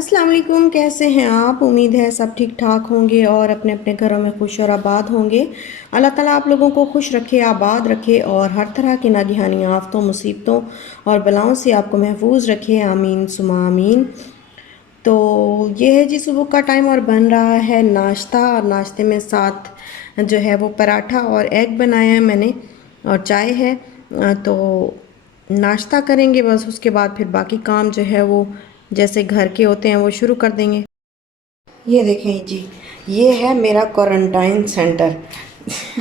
अस्सलाम वालेकुम। कैसे हैं आप? उम्मीद है सब ठीक ठाक होंगे और अपने अपने घरों में खुश और आबाद होंगे। अल्लाह ताला आप लोगों को खुश रखे, आबाद रखे और हर तरह की नागहानी आफतों, मुसीबतों और बलाओं से आपको महफूज रखे। आमीन सुमा आमीन। तो ये है जी सुबह का टाइम और बन रहा है नाश्ता। और नाश्ते में साथ जो है वो पराठा और एग बनाया है मैंने, और चाय है। तो नाश्ता करेंगे बस, उसके बाद फिर बाकी काम जो है वो जैसे घर के होते हैं वो शुरू कर देंगे। ये देखें जी, ये है मेरा क्वारंटाइन सेंटर।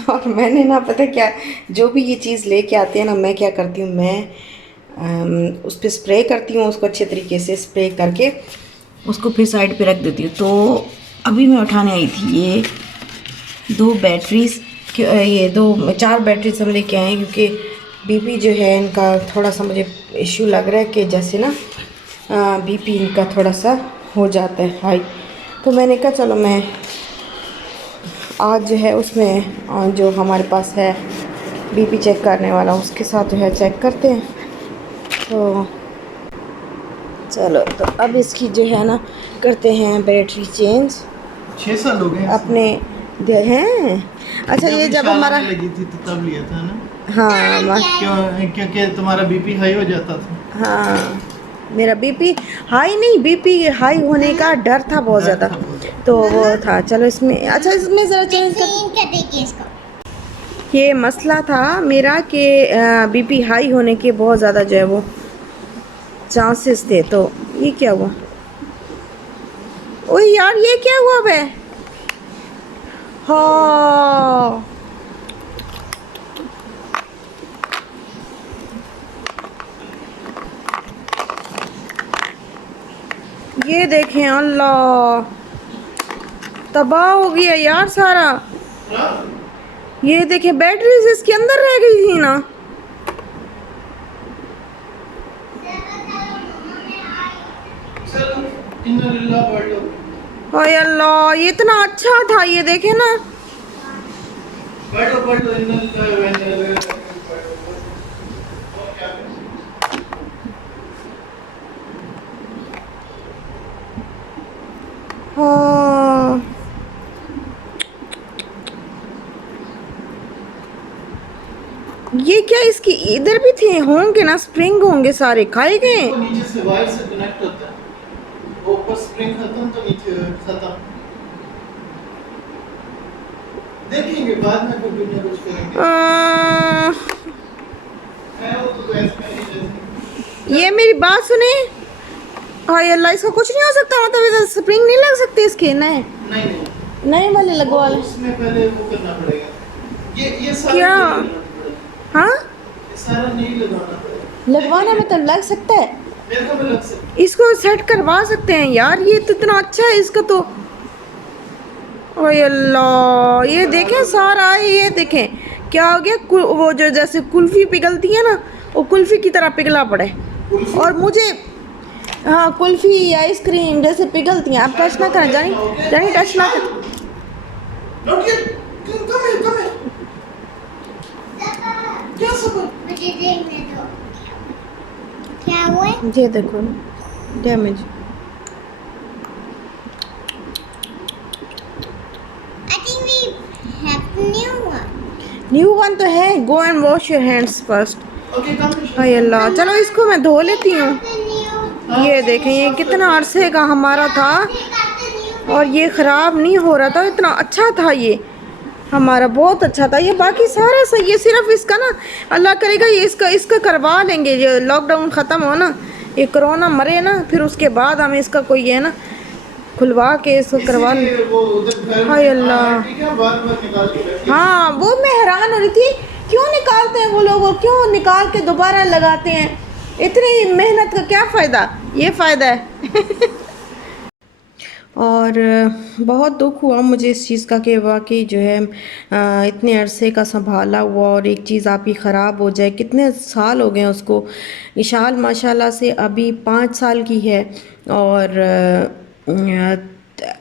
और मैंने ना पता क्या, जो भी ये चीज़ लेके आते हैं ना, मैं क्या करती हूँ, मैं उस पर स्प्रे करती हूँ, उसको अच्छे तरीके से स्प्रे करके उसको फिर साइड पे रख देती हूँ। तो अभी मैं उठाने आई थी ये दो बैटरीज, ये दो चार बैटरीज हम लेके आए हैं, क्योंकि बीपी जो है इनका थोड़ा सा मुझे इश्यू लग रहा है कि जैसे ना बीपी इनका थोड़ा सा हो जाता है हाई। तो मैंने कहा चलो मैं आज जो है उसमें जो हमारे पास है बीपी चेक करने वाला, उसके साथ जो है चेक करते हैं। तो चलो, तो अब इसकी जो है ना करते हैं बैटरी चेंज। 6 साल हो गए अपने हैं। अच्छा, ये जब हमारा लगी थी तो तब लिया था ना। हाँ क्योंकि तुम्हारा बीपी हाई हो जाता था। हाँ, मेरा बीपी हाई नहीं, बीपी हाई होने का डर था बहुत ज़्यादा। तो वो था, चलो इसमें, अच्छा इसमें ज़रा चेंज कर। ये मसला था मेरा कि बीपी हाई होने के बहुत ज़्यादा जो है वो चांसेस थे। तो ये क्या हुआ? ओए यार, ये क्या हुआ बे? हाँ, ये देखें, अल्लाह, तबाह हो गया यार सारा। ये देखें, बैटरीज इसके अंदर रह गई थी ना। हाय अल्लाह, ये इतना अच्छा था, ये देखे ना। हाँ, ये क्या, इसकी इधर भी थे, होंगे ना, स्प्रिंग होंगे, सारे खाए गए। नीचे से वायर से कनेक्ट होता है, ऊपर स्प्रिंग खत्म तो नीचे खत्म। देखेंगे बाद में, कोई दुनिया कुछ करेंगे। है वो तो ऐसे नहीं। ये मेरी बात सुने। हाय अल्लाह, इसका कुछ नहीं हो सकता? मतलब इधर स्प्रिंग नहीं लग सकती इसके? नए नहीं नए वाले लगवा ले। उसमें पहले वो करना पड़ेगा। ये सारा क्या? नहीं लगाना पड़ेगा। हाँ, ये सारा नहीं लगाना पड़ेगा। लगवाना में तो लग सकता है, मेरे को भी लग सकता है। इसको सेट करवा सकते हैं यार। ये तो इतना अच्छा है इसका तो। ओए अल्लाह, ये देखें सारा, ये देखें क्या हो गया। वो जो जैसे कुल्फी पिघलती है ना, वो कुल्फी की तरह पिघला पड़े। और मुझे, हाँ, कुल्फी आइसक्रीम जैसे पिघलती हैं। आप टच ना करें, जानी जानी, टच ना कर। Don't get, come here. क्या सब? मुझे देखने दो, क्या हुआ है? ये देखो damage. I think we have new one. New one तो है। Go and wash your hands first. Okay, come here. हाय अल्लाह, चलो इसको मैं धो लेती हूँ। ये देखें, ये कितना अरसे का हमारा था और ये ख़राब नहीं हो रहा था, इतना अच्छा था ये हमारा, बहुत अच्छा था ये। बाकी सारा सही है, सिर्फ इसका ना, अल्लाह करेगा ये इसका इसका करवा लेंगे। ये लॉकडाउन ख़त्म हो ना, ये कोरोना मरे ना, फिर उसके बाद हमें इसका कोई है ना खुलवा के इसको करवा लें। हाय अल्लाह, हाँ, वो मैं हैरान हो रही थी, क्यों निकालते हैं वो लोग और क्यों निकाल के दोबारा लगाते हैं? इतनी मेहनत का क्या फ़ायदा? ये फ़ायदा है। और बहुत दुख हुआ मुझे इस चीज़ का कि वाकई जो है इतने अरसे का संभाला हुआ और एक चीज़ आपकी ख़राब हो जाए। कितने साल हो गए उसको। इशाल माशाल्लाह से अभी 5 साल की है, और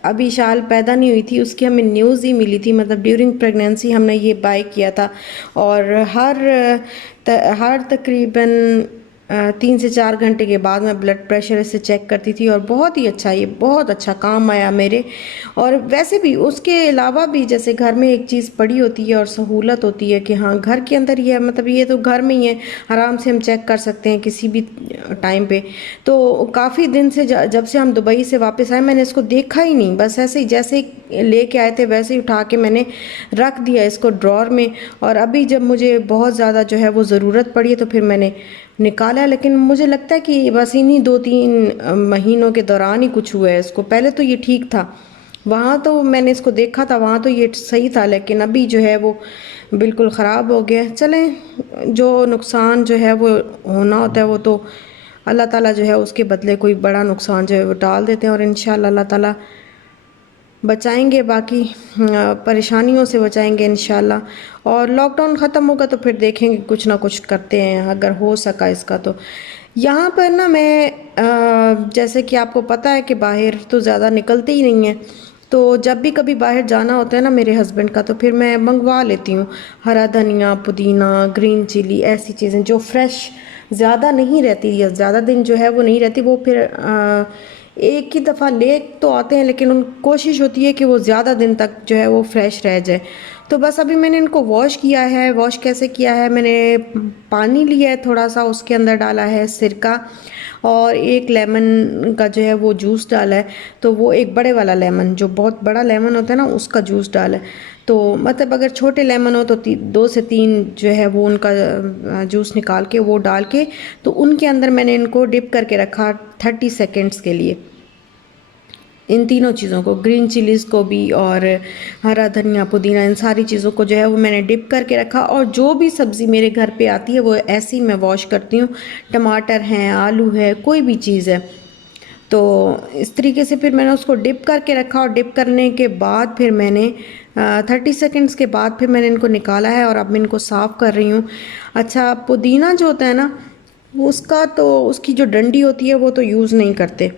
अभी इशाल पैदा नहीं हुई थी, उसकी हमें न्यूज़ ही मिली थी, मतलब ड्यूरिंग प्रेगनेंसी हमने ये बाय किया था। और हर तकरीबन 3 से 4 घंटे के बाद मैं ब्लड प्रेशर इसे चेक करती थी और बहुत ही अच्छा, ये बहुत अच्छा काम आया मेरे। और वैसे भी उसके अलावा भी जैसे घर में एक चीज़ पड़ी होती है और सहूलत होती है कि हाँ घर के अंदर ही है, मतलब ये तो घर में ही है, आराम से हम चेक कर सकते हैं किसी भी टाइम पे। तो काफ़ी दिन से जब से हम दुबई से वापस आए मैंने इसको देखा ही नहीं, बस ऐसे ही जैसे ही लेके आए थे वैसे ही उठा के मैंने रख दिया इसको ड्रॉर में। और अभी जब मुझे बहुत ज़्यादा जो है वो ज़रूरत पड़ी है तो फिर मैंने निकाला। लेकिन मुझे लगता है कि बस इन्हीं 2-3 महीनों के दौरान ही कुछ हुआ है इसको, पहले तो ये ठीक था, वहाँ तो मैंने इसको देखा था वहाँ तो ये सही था, लेकिन अभी जो है वो बिल्कुल ख़राब हो गया। चलें, जो नुकसान जो है वो होना होता है वो तो अल्लाह ताला जो है उसके बदले कोई बड़ा नुकसान जो है वो टाल देते हैं, और इंशाल्लाह अल्लाह ताला बचाएंगे, बाकी परेशानियों से बचाएंगे इंशाल्लाह। और लॉकडाउन ख़त्म होगा तो फिर देखेंगे, कुछ ना कुछ करते हैं अगर हो सका इसका। तो यहाँ पर ना मैं जैसे कि आपको पता है कि बाहर तो ज़्यादा निकलते ही नहीं हैं, तो जब भी कभी बाहर जाना होता है ना मेरे हस्बैंड का, तो फिर मैं मंगवा लेती हूँ हरा धनिया, पुदीना, ग्रीन चिली, ऐसी चीज़ें जो फ्रेश ज़्यादा नहीं रहती या ज़्यादा दिन जो है वो नहीं रहती, वो फिर एक ही दफ़ा ले तो आते हैं, लेकिन उन कोशिश होती है कि वो ज़्यादा दिन तक जो है वो फ्रेश रह जाए। तो बस अभी मैंने इनको वॉश किया है। वॉश कैसे किया है, मैंने पानी लिया है थोड़ा सा, उसके अंदर डाला है सिरका और एक लेमन का जो है वो जूस डाला है। तो वो एक बड़े वाला लेमन, जो बहुत बड़ा लेमन होता है ना, उसका जूस डाला है। तो मतलब अगर छोटे लेमन हो तो 2 से 3 जो है वो उनका जूस निकाल के वो डाल के, तो उनके अंदर मैंने इनको डिप करके रखा 30 सेकेंड्स के लिए, इन तीनों चीज़ों को, ग्रीन चिलीज़ को भी और हरा धनिया, पुदीना, इन सारी चीज़ों को जो है वो मैंने डिप करके रखा। और जो भी सब्ज़ी मेरे घर पे आती है वो ऐसे ही मैं वॉश करती हूँ, टमाटर हैं, आलू है, कोई भी चीज़ है, तो इस तरीके से फिर मैंने उसको डिप करके रखा। और डिप करने के बाद फिर मैंने 30 सेकेंड्स के बाद फिर मैंने इनको निकाला है और अब मैं इनको साफ़ कर रही हूँ। अच्छा, पुदीना जो होता है ना, उसका तो उसकी जो डंडी होती है वो तो यूज़ नहीं करते,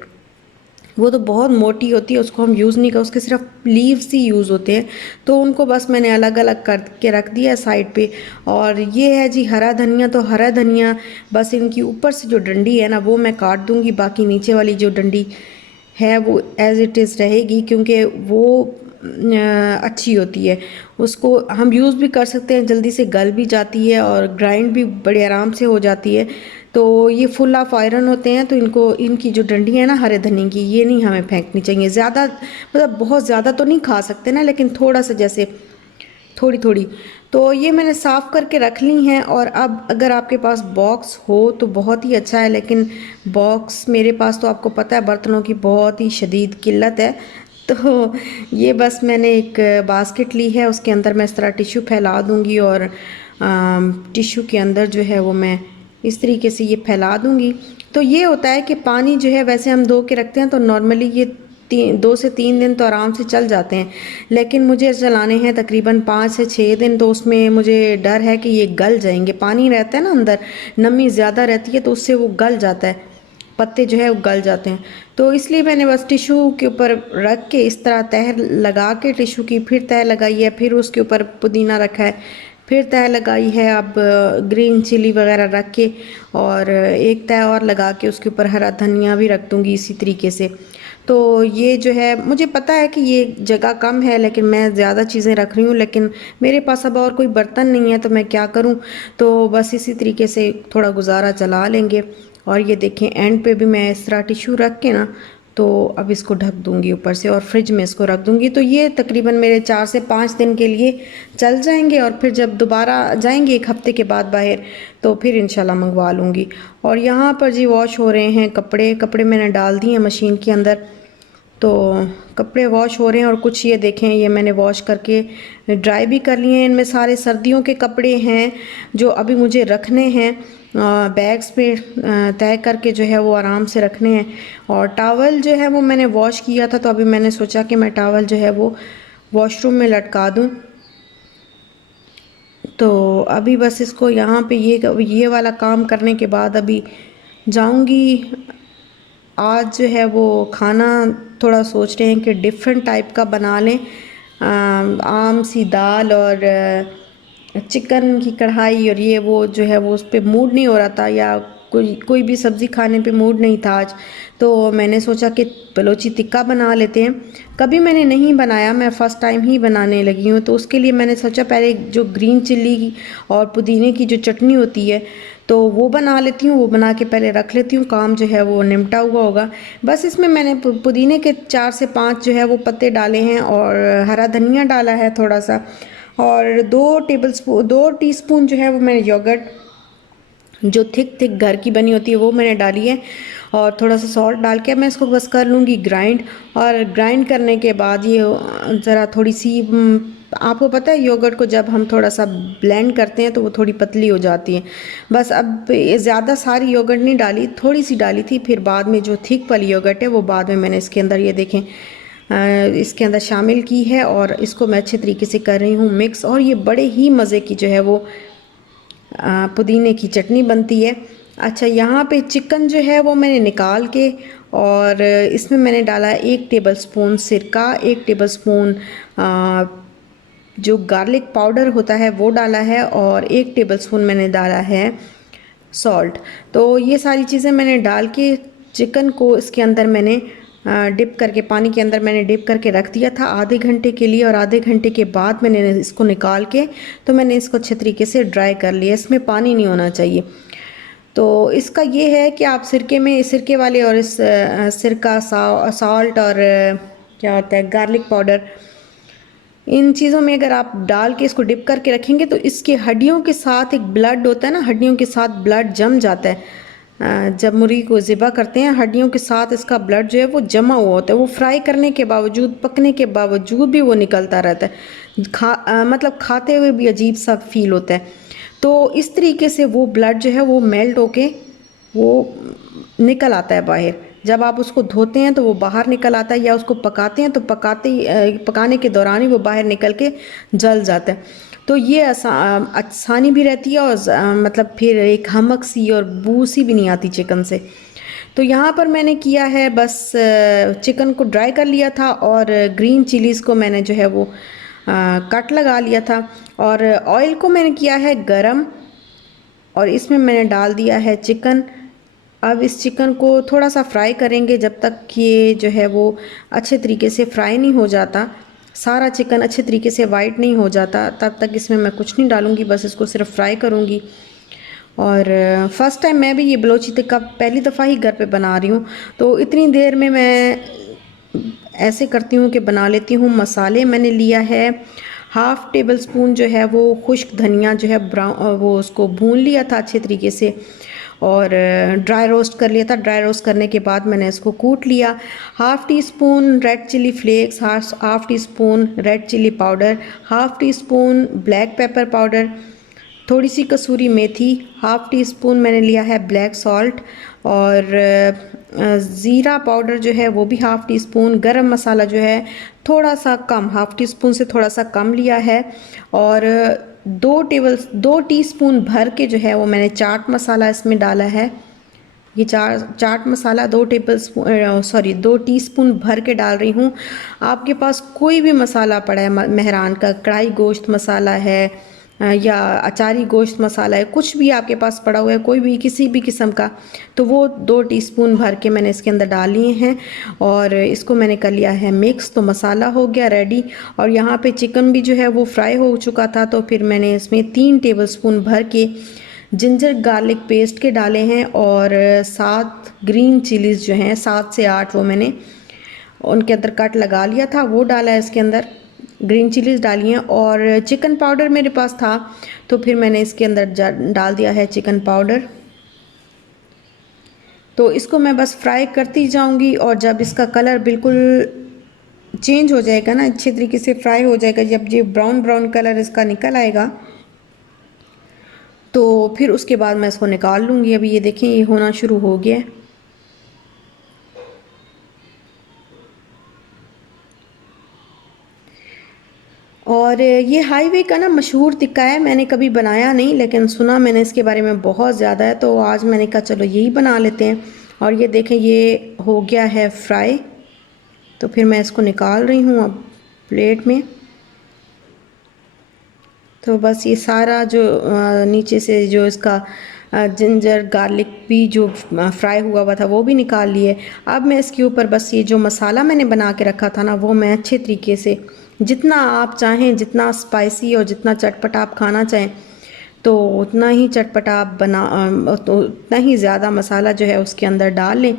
वो तो बहुत मोटी होती है, उसको हम यूज़ नहीं कर, उसके सिर्फ लीव्स ही यूज़ होते हैं, तो उनको बस मैंने अलग अलग करके रख दिया साइड पे। और ये है जी हरा धनिया, तो हरा धनिया बस इनकी ऊपर से जो डंडी है ना वो मैं काट दूंगी, बाकी नीचे वाली जो डंडी है वो एज़ इट इज़ रहेगी, क्योंकि वो अच्छी होती है, उसको हम यूज़ भी कर सकते हैं, जल्दी से गल भी जाती है और ग्राइंड भी बड़े आराम से हो जाती है। तो ये फुल ऑफ आयरन होते हैं, तो इनको, इनकी जो डंडी है ना हरे धनिया की, ये नहीं हमें फेंकनी चाहिए ज़्यादा, मतलब बहुत ज़्यादा तो नहीं खा सकते ना, लेकिन थोड़ा सा जैसे थोड़ी थोड़ी। तो ये मैंने साफ़ करके रख ली हैं। और अब अगर आपके पास बॉक्स हो तो बहुत ही अच्छा है, लेकिन बॉक्स मेरे पास तो आपको पता है बर्तनों की बहुत ही शदीद किल्लत है, तो ये बस मैंने एक बास्केट ली है, उसके अंदर मैं इस तरह टिश्यू फैला दूँगी और टिश्यू के अंदर जो है वो मैं इस तरीके से ये फैला दूँगी। तो ये होता है कि पानी जो है वैसे हम धो के रखते हैं तो नॉर्मली ये 2 से 3 दिन तो आराम से चल जाते हैं, लेकिन मुझे चलाने हैं तकरीबन 5 से 6 दिन, तो उसमें मुझे डर है कि ये गल जाएंगे। पानी रहता है ना अंदर, नमी ज़्यादा रहती है तो उससे वो गल जाता है, पत्ते जो है वो गल जाते हैं। तो इसलिए मैंने बस टिश्यू के ऊपर रख के इस तरह तह लगा के टिश्यू की, फिर तह लगाई है, फिर उसके ऊपर पुदीना रखा है, फिर तह लगाई है अब ग्रीन चिली वगैरह रख के, और एक तह और लगा के उसके ऊपर हरा धनिया भी रख दूँगी इसी तरीके से। तो ये जो है मुझे पता है कि ये जगह कम है, लेकिन मैं ज़्यादा चीज़ें रख रही हूँ, लेकिन मेरे पास अब और कोई बर्तन नहीं है तो मैं क्या करूँ, तो बस इसी तरीके से थोड़ा गुजारा चला लेंगे। और ये देखें एंड पे भी मैं इस तरह टिश्यू रख के ना, तो अब इसको ढक दूँगी ऊपर से और फ्रिज में इसको रख दूँगी, तो ये तकरीबन मेरे 4 से 5 दिन के लिए चल जाएंगे। और फिर जब दोबारा जाएंगे 1 हफ्ते के बाद बाहर, तो फिर इंशाल्लाह मंगवा लूँगी। और यहाँ पर जी वॉश हो रहे हैं कपड़े, कपड़े मैंने डाल दिए हैं मशीन के अंदर, तो कपड़े वॉश हो रहे हैं। और कुछ ये देखें, ये मैंने वॉश करके ड्राई भी कर लिए हैं, इनमें सारे सर्दियों के कपड़े हैं जो अभी मुझे रखने हैं, बैग्स पे तय करके जो है वो आराम से रखने हैं। और टॉवल जो है वो मैंने वॉश किया था, तो अभी मैंने सोचा कि मैं टॉवल जो है वो वॉशरूम में लटका दूं, तो अभी बस इसको यहाँ पे ये वाला काम करने के बाद अभी जाऊंगी। आज जो है वो खाना थोड़ा सोच रहे हैं कि डिफरेंट टाइप का बना लें, आम सी दाल और चिकन की कढ़ाई, और ये वो जो है वो उस पर मूड नहीं हो रहा था, या कोई भी सब्ज़ी खाने पे मूड नहीं था आज, तो मैंने सोचा कि बलोची टिक्का बना लेते हैं। कभी मैंने नहीं बनाया, मैं फ़र्स्ट टाइम ही बनाने लगी हूँ, तो उसके लिए मैंने सोचा पहले जो ग्रीन चिल्ली और पुदीने की जो चटनी होती है तो वो बना लेती हूँ, वो बना के पहले रख लेती हूँ, काम जो है वो निपटा हुआ होगा। बस इसमें मैंने पुदीने के 4 से 5 जो है वो पत्ते डाले हैं और हरा धनिया डाला है थोड़ा सा, और 2 टीस्पून जो है वो मैंने योगर्ट जो थिक घर की बनी होती है वो मैंने डाली है, और थोड़ा सा सॉल्ट डाल के मैं इसको बस कर लूँगी ग्राइंड। और ग्राइंड करने के बाद ये ज़रा थोड़ी सी आपको पता है योगर्ट को जब हम थोड़ा सा ब्लेंड करते हैं तो वो थोड़ी पतली हो जाती है। बस अब ज़्यादा सारी योगर्ट नहीं डाली, थोड़ी सी डाली थी, फिर बाद में जो थिक वाली योगर्ट है वो बाद में मैंने इसके अंदर ये देखें इसके अंदर शामिल की है, और इसको मैं अच्छे तरीके से कर रही हूँ मिक्स। और ये बड़े ही मज़े की जो है वो पुदीने की चटनी बनती है। अच्छा, यहाँ पे चिकन जो है वो मैंने निकाल के, और इसमें मैंने डाला 1 टेबलस्पून सिरका, 1 टेबलस्पून जो गार्लिक पाउडर होता है वो डाला है, और 1 टेबलस्पून मैंने डाला है सॉल्ट। तो ये सारी चीज़ें मैंने डाल के चिकन को इसके अंदर मैंने डिप करके, पानी के अंदर मैंने डिप करके रख दिया था आधे घंटे के लिए, और आधे घंटे के बाद मैंने इसको निकाल के तो मैंने इसको अच्छे तरीके से ड्राई कर लिया, इसमें पानी नहीं होना चाहिए। तो इसका ये है कि आप सिरके वाले और इस सिरका सॉल्ट और क्या होता है गार्लिक पाउडर, इन चीज़ों में अगर आप डाल के इसको डिप करके रखेंगे तो इसके हड्डियों के साथ एक ब्लड होता है ना, हड्डियों के साथ ब्लड जम जाता है। जब मुर्गी को ज़िबा करते हैं हड्डियों के साथ इसका ब्लड जो है वो जमा हुआ होता है, वो फ्राई करने के बावजूद, पकने के बावजूद भी वो निकलता रहता है। मतलब खाते हुए भी अजीब सा फील होता है। तो इस तरीके से वो ब्लड जो है वो मेल्ट होके वो निकल आता है बाहर। जब आप उसको धोते हैं तो वो बाहर निकल आता है, या उसको पकाते हैं तो पकाने के दौरान ही वो बाहर निकल के जल जाता है। तो ये आसानी भी रहती है, और मतलब फिर एक हमक सी और बू सी भी नहीं आती चिकन से। तो यहाँ पर मैंने किया है बस चिकन को ड्राई कर लिया था, और ग्रीन चिलीज़ को मैंने जो है वो कट लगा लिया था, और ऑयल को मैंने किया है गरम, और इसमें मैंने डाल दिया है चिकन। अब इस चिकन को थोड़ा सा फ्राई करेंगे जब तक ये जो है वो अच्छे तरीके से फ्राई नहीं हो जाता, सारा चिकन अच्छे तरीके से वाइट नहीं हो जाता, तब तक इसमें मैं कुछ नहीं डालूँगी, बस इसको सिर्फ फ्राई करूँगी। और फ़र्स्ट टाइम मैं भी ये बलोची टिक्का पहली दफ़ा ही घर पे बना रही हूँ, तो इतनी देर में मैं ऐसे करती हूँ कि बना लेती हूँ। मसाले मैंने लिया है 1/2 टेबल स्पून जो है वो खुश्क धनिया जो है ब्राउन, वो उसको भून लिया था अच्छे तरीके से, और ड्राई रोस्ट कर लिया था। ड्राई रोस्ट करने के बाद मैंने इसको कूट लिया। 1/2 teaspoon red chilli flakes, 1/2 teaspoon red chilli powder, 1/2 teaspoon black pepper powder, थोड़ी सी कसूरी मेथी, 1/2 टीस्पून मैंने लिया है ब्लैक सॉल्ट, और ज़ीरा पाउडर जो है वो भी 1/2 टीस्पून, गरम मसाला जो है थोड़ा सा कम, 1/2 टीस्पून से थोड़ा सा कम लिया है, और 2 टीस्पून भर के जो है वो मैंने चाट मसाला इसमें डाला है। ये चाट मसाला 2 टीस्पून भर के डाल रही हूँ। आपके पास कोई भी मसाला पड़ा है मेहरान का, कढ़ाई गोश्त मसाला है या अचारी गोश्त मसाला है, कुछ भी आपके पास पड़ा हुआ है कोई भी किसी भी किस्म का, तो वो 2 टीस्पून भर के मैंने इसके अंदर डाल लिए हैं, और इसको मैंने कर लिया है मिक्स। तो मसाला हो गया रेडी, और यहाँ पे चिकन भी जो है वो फ्राई हो चुका था, तो फिर मैंने इसमें 3 टेबलस्पून भर के जिंजर गार्लिक पेस्ट के डाले हैं, और 7 ग्रीन चिलीज़ जो हैं 7 से 8 वो मैंने उनके अंदर कट लगा लिया था, वो डाला है इसके अंदर, ग्रीन चिलीज़ डाली हैं। और चिकन पाउडर मेरे पास था तो फिर मैंने इसके अंदर डाल दिया है चिकन पाउडर। तो इसको मैं बस फ्राई करती जाऊंगी, और जब इसका कलर बिल्कुल चेंज हो जाएगा ना, अच्छे तरीके से फ्राई हो जाएगा, जब ये ब्राउन ब्राउन कलर इसका निकल आएगा तो फिर उसके बाद मैं इसको निकाल लूँगी। अभी ये देखें ये होना शुरू हो गया है। और ये हाईवे का ना मशहूर टिक्का है, मैंने कभी बनाया नहीं लेकिन सुना मैंने इसके बारे में बहुत ज़्यादा है, तो आज मैंने कहा चलो यही बना लेते हैं। और ये देखें ये हो गया है फ्राई, तो फिर मैं इसको निकाल रही हूँ अब प्लेट में। तो बस ये सारा जो नीचे से जो इसका जिंजर गार्लिक भी जो फ्राई हुआ था वो भी निकाल लिए। अब मैं इसके ऊपर बस ये जो मसाला मैंने बना के रखा था ना, वो मैं अच्छे तरीके से, जितना आप चाहें, जितना स्पाइसी और जितना चटपटा आप खाना चाहें तो उतना ही चटपटा आप तो उतना ही ज़्यादा मसाला जो है उसके अंदर डाल लें।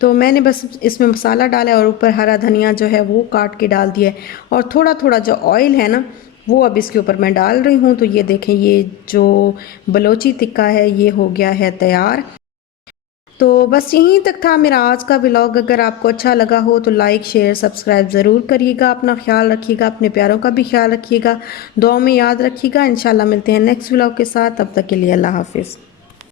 तो मैंने बस इसमें मसाला डाला और ऊपर हरा धनिया जो है वो काट के डाल दिया है, और थोड़ा थोड़ा जो ऑयल है ना वो अब इसके ऊपर मैं डाल रही हूँ। तो ये देखें, ये जो बलोची टिक्का है ये हो गया है तैयार। तो बस यहीं तक था मेरा आज का व्लॉग। अगर आपको अच्छा लगा हो तो लाइक शेयर सब्सक्राइब ज़रूर करिएगा। अपना ख्याल रखिएगा, अपने प्यारों का भी ख्याल रखिएगा, दुआ में याद रखिएगा। इंशाल्लाह मिलते हैं नेक्स्ट व्लॉग के साथ, तब तक के लिए अल्लाह हाफिज़।